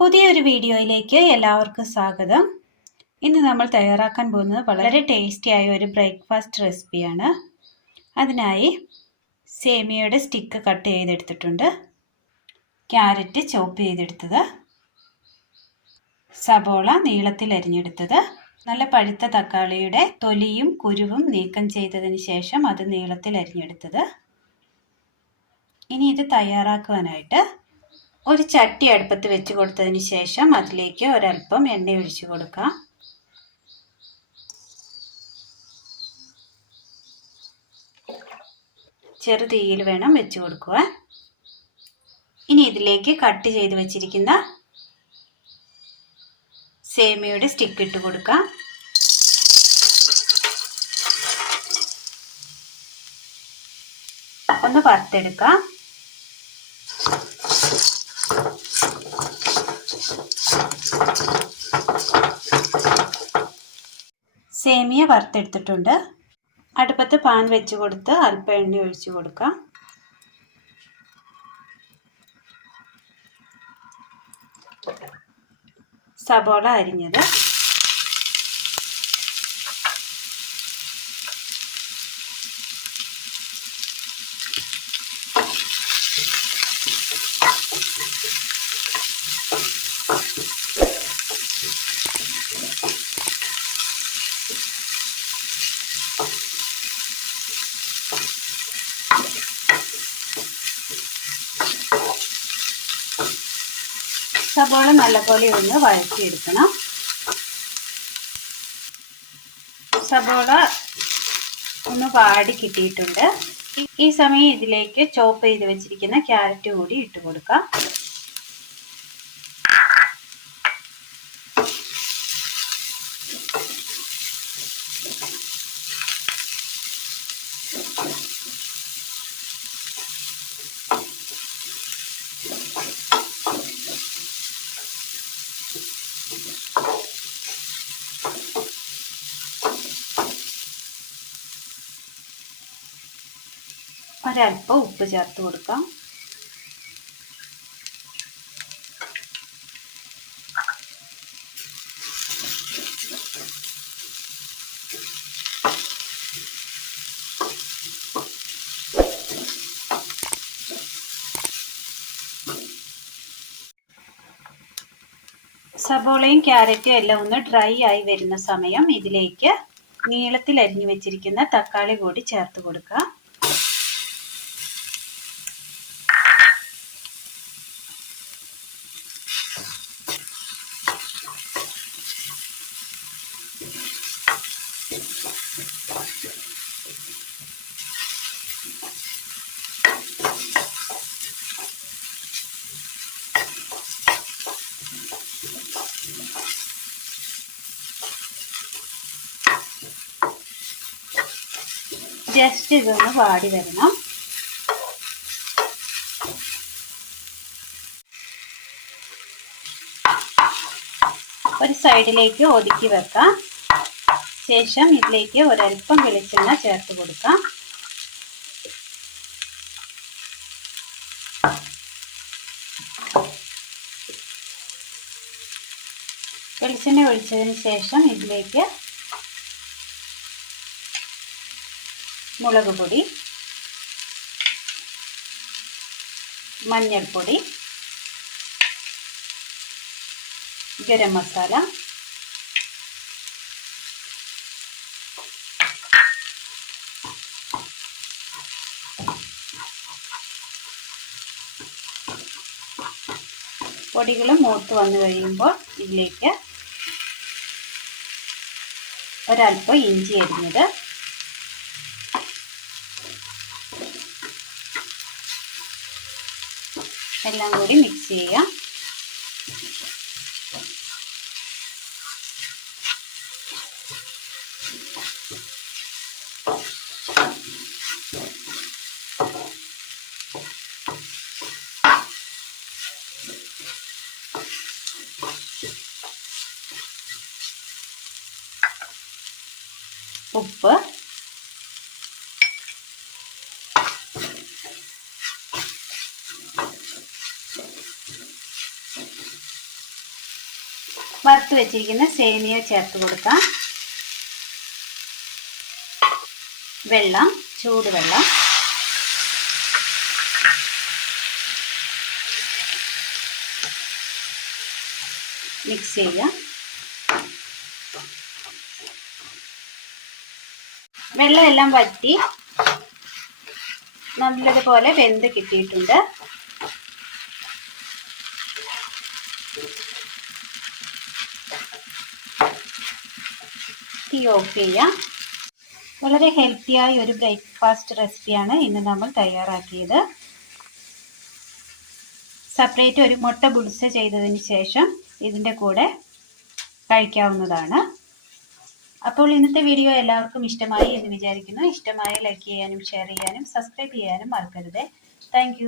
പുതിയൊരു വീഡിയോയിലേക്ക് എല്ലാവർക്കും സ്വാഗതം. ഇന്ന് നമ്മൾ തയ്യാറാക്കാൻ പോകുന്നത് വളരെ ടേസ്റ്റിയായ ഒരു ബ്രേക്ക്ഫാസ്റ്റ് റെസിപ്പിയാണ്. അതിനായി സേമിയയുടെ സ്റ്റിക്ക് കട്ട് ചെയ്തെടുത്തിട്ടുണ്ട്, ക്യാരറ്റ് ചോപ്പ് ചെയ്തെടുത്തത്, സബോള നീളത്തിൽ അരിഞ്ഞെടുത്തത്, നല്ല പഴുത്ത തക്കാളിയുടെ തൊലിയും കുരുവും നീക്കം ചെയ്തതിന് ശേഷം അത് നീളത്തിൽ അരിഞ്ഞെടുത്തത്. ഇനി ഇത് തയ്യാറാക്കുവാനായിട്ട് ഒരു ചട്ടി അടുപ്പത്ത് വെച്ച് കൊടുത്തതിന് ശേഷം അതിലേക്ക് ഒരല്പം എണ്ണ ഒഴിച്ചു കൊടുക്കാം. ചെറു തീയിൽ വേണം വെച്ച് കൊടുക്കുവാൻ. ഇനി ഇതിലേക്ക് കട്ട് ചെയ്ത് വെച്ചിരിക്കുന്ന സേമിയയുടെ സ്റ്റിക്ക് ഇട്ട് കൊടുക്കാം. ഒന്ന് വറുത്തെടുക്കാം. സേമിയ വറുത്തെടുത്തിട്ടുണ്ട്. അടുപ്പത്ത് പാൻ വെച്ച് കൊടുത്ത് അല്പം എണ്ണ ഒഴിച്ചു കൊടുക്കാം. സബോള അരിഞ്ഞത്, സബോള നല്ലപോലെ ഒന്ന് വഴറ്റിയെടുക്കണം. സബോള ഒന്ന് വാടി കിട്ടിയിട്ടുണ്ട്. ഈ സമയം ഇതിലേക്ക് ചോപ്പ് ചെയ്ത് വെച്ചിരിക്കുന്ന ക്യാരറ്റ് കൂടി ഇട്ട് കൊടുക്കാം. ഒരല്പം ഉപ്പ് ചേർത്ത് കൊടുക്കാം. സബോളയും ക്യാരറ്റും എല്ലാം ഒന്ന് ഡ്രൈ ആയി വരുന്ന സമയം ഇതിലേക്ക് നീളത്തിൽ അരിഞ്ഞു വെച്ചിരിക്കുന്ന തക്കാളി കൂടി ചേർത്ത് കൊടുക്കാം. ജസ്റ്റ് ഇതൊന്ന് വാടി വരണം. ഒരു സൈഡിലേക്ക് ഒതുക്കി വെക്കാം. ശേഷം ഇതിലേക്ക് ഒരല്പം വെളിച്ചെണ്ണ ചേർത്ത് കൊടുക്കാം. വെളിച്ചെണ്ണ ഒഴിച്ചതിന് ശേഷം ഇതിലേക്ക് മുളക് പൊടി, മഞ്ഞൾപ്പൊടി, ഗരം മസാല, പൊടികൾ മൂത്ത് വന്നു കഴിയുമ്പോൾ ഇതിലേക്ക് ഒരല്പം ഇഞ്ചി അരിഞ്ഞത്, എല്ലാം കൂടി മിക്സ് ചെയ്യാം. ഉപ്പ്, വറുത്ത് വെച്ചിരിക്കുന്ന സേമിയ ചേർത്ത് കൊടുക്കാം. വെള്ളം, ചൂടുവെള്ളം. മിക്സ് ചെയ്യാം. വെള്ളം എല്ലാം വറ്റി നല്ലതുപോലെ വെന്ത് കിട്ടിയിട്ടുണ്ട്. തീ ഓഫ് ചെയ്യാം. വളരെ ഹെൽത്തിയായ ഒരു ബ്രേക്ക്ഫാസ്റ്റ് റെസിപ്പിയാണ് ഇന്ന് നമ്മൾ തയ്യാറാക്കിയത്. സെപ്പറേറ്റ് ഒരു മുട്ട ബുൾസ് ചെയ്തതിന് ശേഷം ഇതിൻ്റെ കൂടെ കഴിക്കാവുന്നതാണ്. അപ്പോൾ ഇന്നത്തെ വീഡിയോ എല്ലാവർക്കും ഇഷ്ടമായി എന്ന് വിചാരിക്കുന്നു. ഇഷ്ടമായി ലൈക്ക് ചെയ്യാനും ഷെയർ ചെയ്യാനും സബ്സ്ക്രൈബ് ചെയ്യാനും മറക്കരുത്. താങ്ക്